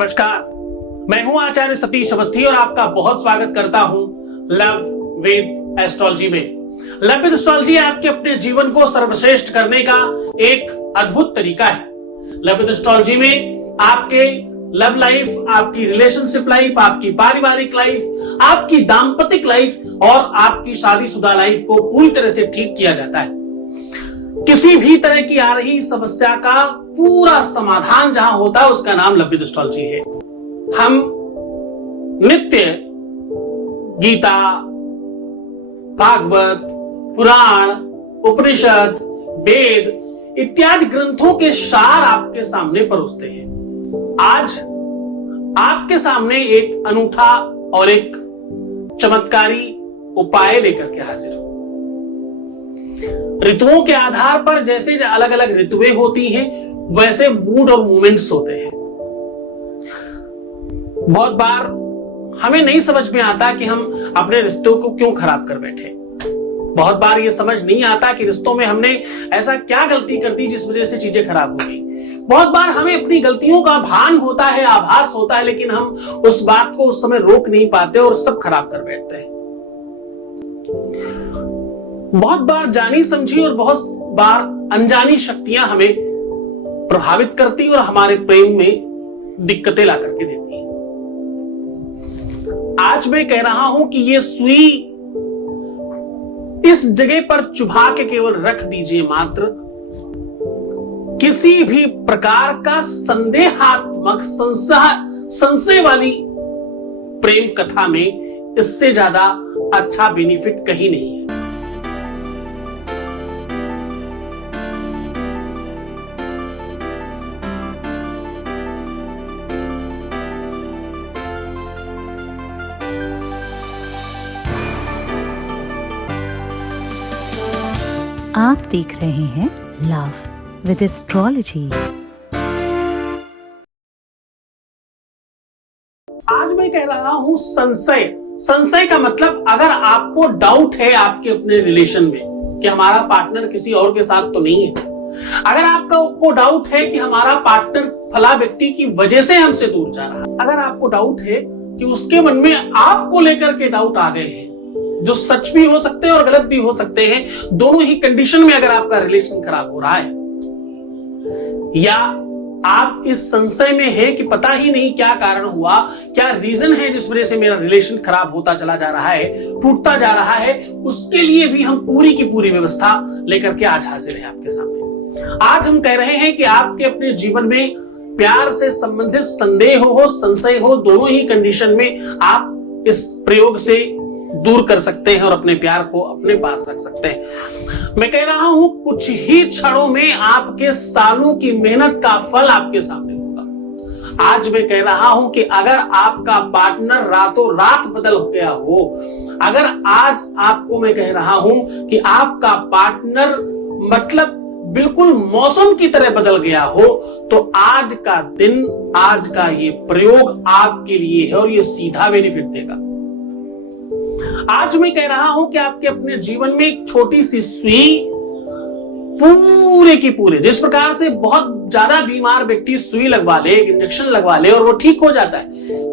नमस्कार, मैं हूं आचार्य सतीश अवस्थी और आपका बहुत स्वागत करता हूं लव विद एस्ट्रोलॉजी में। लव विद एस्ट्रोलॉजी आपके अपने जीवन को सर्वश्रेष्ठ करने का एक अद्भुत तरीका है। लव विद एस्ट्रोलॉजी में आपके लव लाइफ, आपकी रिलेशनशिप लाइफ, आपकी पारिवारिक लाइफ, आपकी दाम्पतिक लाइफ और आपकी शादीशुदा लाइफ को पूरी तरह से ठीक किया जाता है। किसी भी तरह की आ रही समस्या का पूरा समाधान जहां होता है उसका नाम लव विद एस्ट्रोलॉजी है। हम नित्य गीता, भागवत, पुराण, उपनिषद, वेद इत्यादि ग्रंथों के सार आपके सामने परोसते हैं। आज आपके सामने एक अनूठा और एक चमत्कारी उपाय लेकर के हाजिर हूं। ऋतुओं के आधार पर जैसे अलग अलग ऋतुएं होती हैं, वैसे मूड और मूवमेंट्स होते हैं। बहुत बार हमें नहीं समझ में आता कि हम अपने रिश्तों को क्यों खराब कर बैठे। बहुत बार ये समझ नहीं आता कि रिश्तों में हमने ऐसा क्या गलती कर दी जिस वजह से चीजें खराब हो गई। बहुत बार हमें अपनी गलतियों का भान होता है, आभास होता है, लेकिन हम उस बात को उस समय रोक नहीं पाते और सब खराब कर बैठते हैं। बहुत बार जानी समझी और बहुत बार अनजानी शक्तियां हमें प्रभावित करती और हमारे प्रेम में दिक्कतें ला करके देती हैं। आज मैं कह रहा हूं कि ये सुई इस जगह पर चुभा के केवल रख दीजिए मात्र। किसी भी प्रकार का संदेहात्मक संशय वाली प्रेम कथा में इससे ज्यादा अच्छा बेनिफिट कहीं नहीं है। आप देख रहे हैं लव विद एस्ट्रोलॉजी। आज मैं कह रहा हूं संशय का मतलब अगर आपको डाउट है आपके अपने रिलेशन में कि हमारा पार्टनर किसी और के साथ तो नहीं है, अगर आपको डाउट है कि हमारा पार्टनर फला व्यक्ति की वजह से हमसे दूर जा रहा है, अगर आपको डाउट है कि उसके मन में आपको लेकर के डाउट आ गए हैं, जो सच भी हो सकते हैं और गलत भी हो सकते हैं, दोनों ही कंडीशन में अगर आपका रिलेशन खराब हो रहा है, या आप इस संशय में है कि पता ही नहीं क्या कारण हुआ, क्या रीजन है जिस वजह से मेरा रिलेशन खराब होता चला जा रहा है, टूटता जा रहा है, उसके लिए भी हम पूरी की पूरी व्यवस्था लेकर के आज हाजिर हैं आपके सामने। आज हम कह रहे हैं कि आपके अपने जीवन में प्यार से संबंधित संदेह हो, संशय हो, दोनों ही कंडीशन में आप इस प्रयोग से दूर कर सकते हैं और अपने प्यार को अपने पास रख सकते हैं। मैं कह रहा हूं कुछ ही क्षणों में आपके सालों की मेहनत का फल आपके सामने होगा। आज मैं कह रहा हूं कि अगर आपका पार्टनर रातों रात बदल गया हो, अगर आज आपको मैं कह रहा हूं कि आपका पार्टनर मतलब बिल्कुल मौसम की तरह बदल गया हो, तो आज का दिन, आज का ये प्रयोग आपके लिए है और ये सीधा बेनिफिट देगा। आज मैं कह रहा हूं कि आपके अपने जीवन में एक छोटी सी सुई पूरे की पूरे, जिस प्रकार से बहुत ज्यादा बीमार व्यक्ति सुई लगवा ले, एक इंजेक्शन लगवा ले और वो ठीक हो जाता है,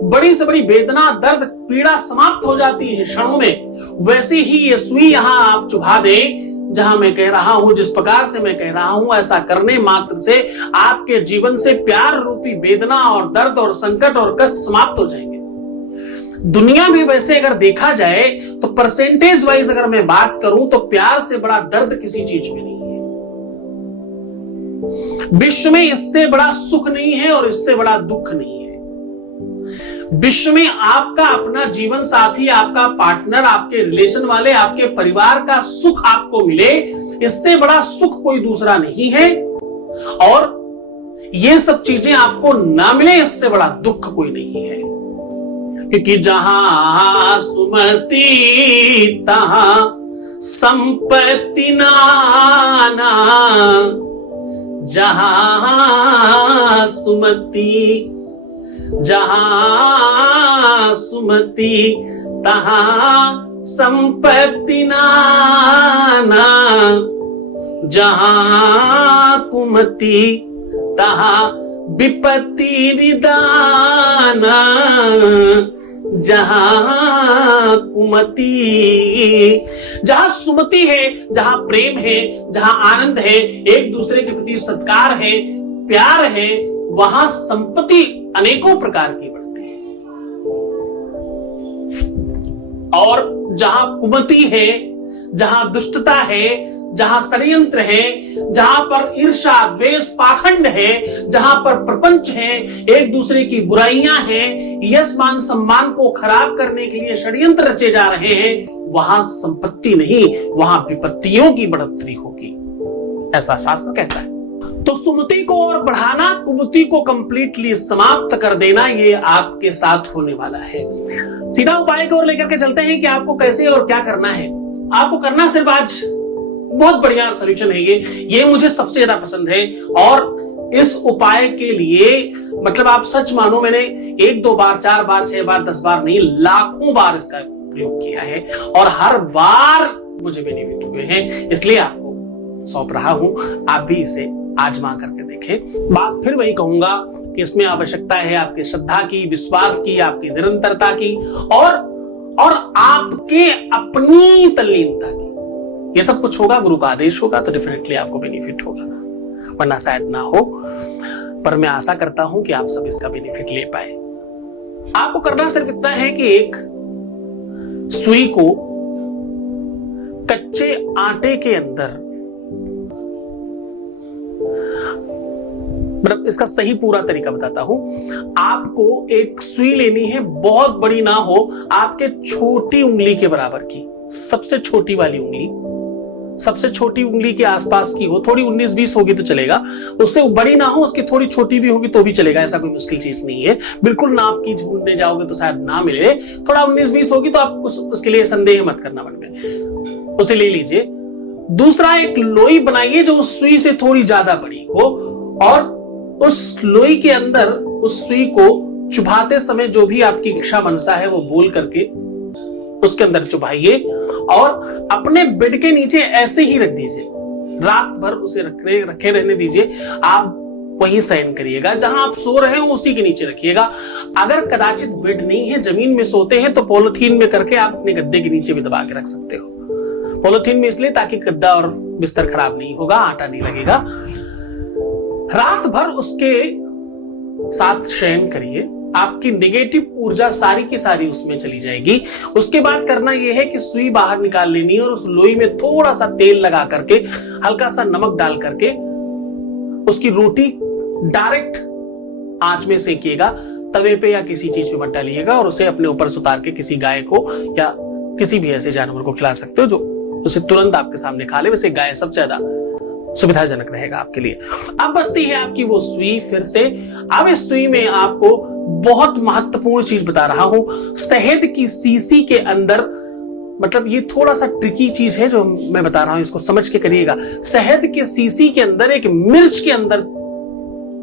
बड़ी से बड़ी वेदना, दर्द, पीड़ा समाप्त हो जाती है क्षणों में, वैसे ही ये सुई यहां आप चुभा दें जहां मैं कह रहा हूं, जिस प्रकार से मैं कह रहा हूं, ऐसा करने मात्र से आपके जीवन से प्यार रूपी वेदना और दर्द और संकट और कष्ट समाप्त हो जाएंगे। दुनिया में वैसे अगर देखा जाए तो परसेंटेज वाइज अगर मैं बात करूं तो प्यार से बड़ा दर्द किसी चीज में नहीं है। विश्व में इससे बड़ा सुख नहीं है और इससे बड़ा दुख नहीं है। विश्व में आपका अपना जीवन साथी, आपका पार्टनर, आपके रिलेशन वाले, आपके परिवार का सुख आपको मिले, इससे बड़ा सुख कोई दूसरा नहीं है, और ये सब चीजें आपको ना मिले, इससे बड़ा दुख कोई नहीं है। क्योंकि जहां सुमति तहां संपत्ति नाना, जहां सुमति तहां संपत्ति नाना, जहां कुमति तहां विपत्ति निदाना, जहां कुमति, जहां सुमति है, जहां प्रेम है, जहां आनंद है, एक दूसरे के प्रति सत्कार है, प्यार है, वहां संपत्ति अनेकों प्रकार की बढ़ती है। और जहां कुमति है, जहां दुष्टता है, जहां षड्यंत्र है, जहां पर ईर्ष्या द्वेष पाखंड है, जहां पर प्रपंच है, एक दूसरे की बुराइयां हैं, यश मान सम्मान को खराब करने के लिए षड्यंत्र रचे जा रहे हैं, वहां संपत्ति नहीं, वहां विपत्तियों की बढ़ोतरी होगी, ऐसा शास्त्र कहता है। तो सुमति को और बढ़ाना, कुमति को कंप्लीटली समाप्त कर देना, ये आपके साथ होने वाला है। सीधा उपाय की ओर लेकर के चलते हैं कि आपको कैसे और क्या करना है। आपको करना सिर्फ आज बहुत बढ़िया सॉल्यूशन है ये मुझे सबसे ज्यादा पसंद है। और इस उपाय के लिए मतलब आप सच मानो, मैंने 1 2 बार 4 बार 6 बार 10 बार नहीं, लाखों बार इसका प्रयोग किया है और हर बार मुझे बेनिफिट हुए हैं, इसलिए आपको सौंप रहा हूं। आप भी इसे आजमा करके देखें। बात फिर वही कहूंगा कि इसमें आवश्यकता है आपकी श्रद्धा की, विश्वास की, आपकी निरंतरता की और आपके अपनी तल्लीनता की। ये सब कुछ होगा, गुरु का आदेश होगा तो डेफिनेटली आपको बेनिफिट होगा, वरना शायद ना हो। पर मैं आशा करता हूं कि आप सब इसका बेनिफिट ले पाए। आपको करना सिर्फ इतना है कि एक सुई को कच्चे आटे के अंदर, मतलब इसका सही पूरा तरीका बताता हूं। आपको एक सुई लेनी है, बहुत बड़ी ना हो, आपके छोटी उंगली के बराबर की, सबसे छोटी वाली उंगली, सबसे छोटी उंगली के आसपास की हो, थोड़ी 19-20 होगी तो चलेगा, उससे बड़ी ना हो, उसकी थोड़ी छोटी भी होगी तो भी चलेगा, ऐसा कोई मुश्किल चीज नहीं है। बिल्कुल नाप की ढूंढने जाओगे तो शायद ना मिले, थोड़ा 19-20 होगी तो आप उसके लिए संदेह मत करना मन में, उसे ले लीजिए। दूसरा, एक लोई बनाइए जो उस सुई से थोड़ी ज्यादा बड़ी हो, और उस लोई के अंदर उस सुई को चुभाते समय जो भी आपकी इच्छा मनसा है वो बोल करके उसके अंदर चुभाइए और अपने बेड के नीचे ऐसे ही रख दीजिए, रात भर उसे रखे रहने दीजिए। आप वहीं शयन करिएगा, जहां आप सो रहे हो उसी के नीचे रखिएगा। अगर कदाचित बेड नहीं है, जमीन में सोते हैं, तो पॉलिथीन में करके आप अपने गद्दे के नीचे भी दबा के रख सकते हो। पॉलिथीन में इसलिए ताकि गद्दा और बिस्तर खराब नहीं होगा, आटा नहीं लगेगा। रात भर उसके साथ शयन करिए, आपकी नेगेटिव ऊर्जा सारी की सारी उसमें चली जाएगी। उसके बाद करना यह है कि सुई बाहर निकाल लेनी है और उस लोई में थोड़ा सा तेल लगा करके, हल्का सा नमक डाल करके उसकी रोटी डायरेक्ट आंच में सेकिएगा, तवे पे या किसी चीज पे मत डालिएगा, और उसे अपने ऊपर से उतार के किसी गाय को या किसी भी ऐसे जानवर को खिला सकते हो जो उसे तुरंत आपके सामने खा ले। वैसे गाय सबसे ज्यादा सुविधाजनक रहेगा आपके लिए। अब बचती है आपकी वो सुई। फिर से अब इस सुई में आपको बहुत महत्वपूर्ण चीज बता रहा हूं। शहद की शीशी के अंदर, मतलब ये थोड़ा सा ट्रिकी चीज है जो मैं बता रहा हूं, इसको समझ के करिएगा। शहद के शीशी के अंदर एक मिर्च के अंदर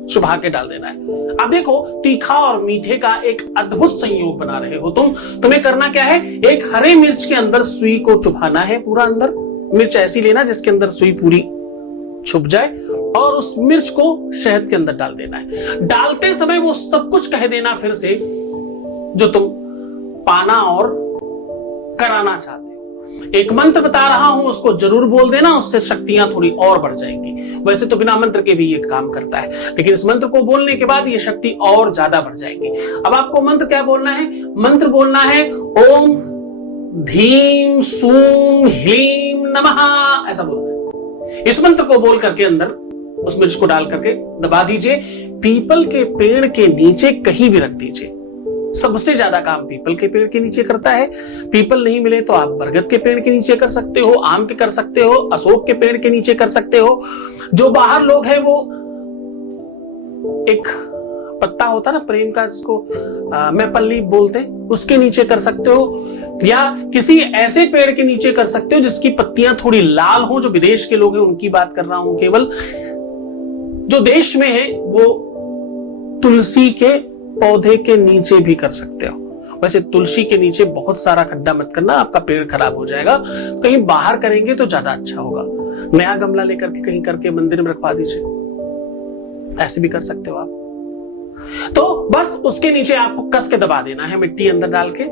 चुभा के डाल देना है। अब देखो, तीखा और मीठे का एक अद्भुत संयोग बना रहे हो तुम्हें करना क्या है, एक हरे मिर्च के अंदर सुई को चुभाना है पूरा अंदर। मिर्च ऐसी लेना जिसके अंदर सुई पूरी छुप जाए, और उस मिर्च को शहद के अंदर डाल देना है। डालते समय वो सब कुछ कह देना फिर से जो तुम पाना और कराना चाहते हो। एक मंत्र बता रहा हूं, उसको जरूर बोल देना, उससे शक्तियां थोड़ी और बढ़ जाएंगी। वैसे तो बिना मंत्र के भी ये काम करता है, लेकिन इस मंत्र को बोलने के बाद ये शक्ति और ज्यादा बढ़ जाएगी। अब आपको मंत्र क्या बोलना है? मंत्र बोलना है ओम धीम सूम ह्लीम नमः, ऐसा बोलना है। इस मंत्र को बोल करके अंदर उस मिर्च को डाल करके दबा दीजिए। पीपल के पेड़ के नीचे कहीं भी रख दीजिए। सबसे ज्यादा काम पीपल के पेड़ के नीचे करता है। पीपल नहीं मिले तो आप बरगद के पेड़ के नीचे कर सकते हो, आम के कर सकते हो, अशोक के पेड़ के नीचे कर सकते हो। जो बाहर लोग हैं वो एक पत्ता होता ना प्रेम का, जिसको मैपल्ली बोलते हैं, उसके नीचे कर सकते हो, या किसी ऐसे पेड़ के नीचे कर सकते हो जिसकी पत्तियां थोड़ी लाल हो। जो विदेश के लोग हैं उनकी बात कर रहा हूं केवल। जो देश में है वो तुलसी के पौधे के नीचे भी कर सकते हो। वैसे तुलसी के नीचे बहुत सारा खड्डा मत करना, आपका पेड़ खराब हो जाएगा। कहीं बाहर करेंगे तो ज्यादा अच्छा होगा। नया गमला लेकर के कहीं करके मंदिर में रखवा दीजिए, ऐसे भी कर सकते हो आप। तो बस उसके नीचे आपको कस के दबा देना है, मिट्टी अंदर डाल के,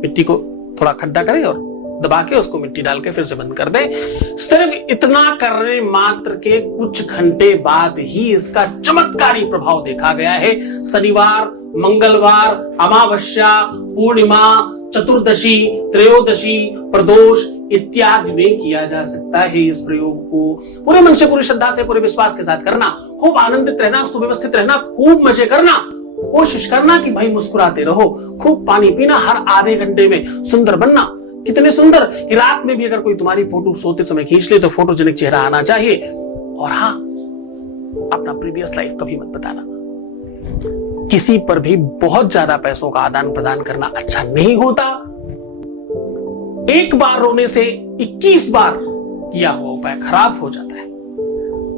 मिट्टी को थोड़ा खड्डा करें और दबा के उसको मिट्टी डाल के फिर से बंद कर दें। सिर्फ इतना करने मात्र के कुछ घंटे बाद ही इसका चमत्कारी प्रभाव देखा गया है। शनिवार, मंगलवार, अमावस्या, पूर्णिमा, चतुर्दशी, त्रयोदशी, प्रदोष इत्यादि में किया जा सकता है। इस प्रयोग को पूरे मन से, पूरी श्रद्धा से, पूरे विश्वास के साथ करना, खूब आनंदित रहना, सुव्यवस्थित रहना, खूब मजे करना, कोशिश करना कि भाई मुस्कुराते रहो, खूब पानी पीना, हर आधे घंटे में सुंदर बनना। कितने सुंदर कि रात में भी अगर कोई तुम्हारी फोटो सोते समय खींच ले तो फोटोजेनिक चेहरा आना चाहिए। और हाँ, अपना प्रीवियस लाइफ कभी मत बताना। किसी पर भी बहुत ज्यादा पैसों का आदान प्रदान करना अच्छा नहीं होता। एक बार रोने से 21 बार किया हुआ उपाय खराब हो जाता है।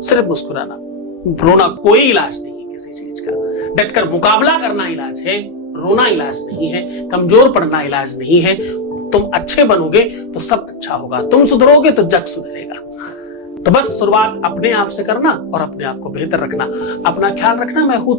सिर्फ मुस्कुराना, रोना कोई इलाज नहीं है किसी चीज का। डटकर मुकाबला करना इलाज है, रोना इलाज नहीं है, कमजोर पड़ना इलाज नहीं है। तुम अच्छे बनोगे तो सब अच्छा होगा, तुम सुधरोगे तो जग सुधरेगा। तो बस शुरुआत अपने आप से करना और अपने आप को बेहतर रखना। अपना ख्याल रखना। मैं हूं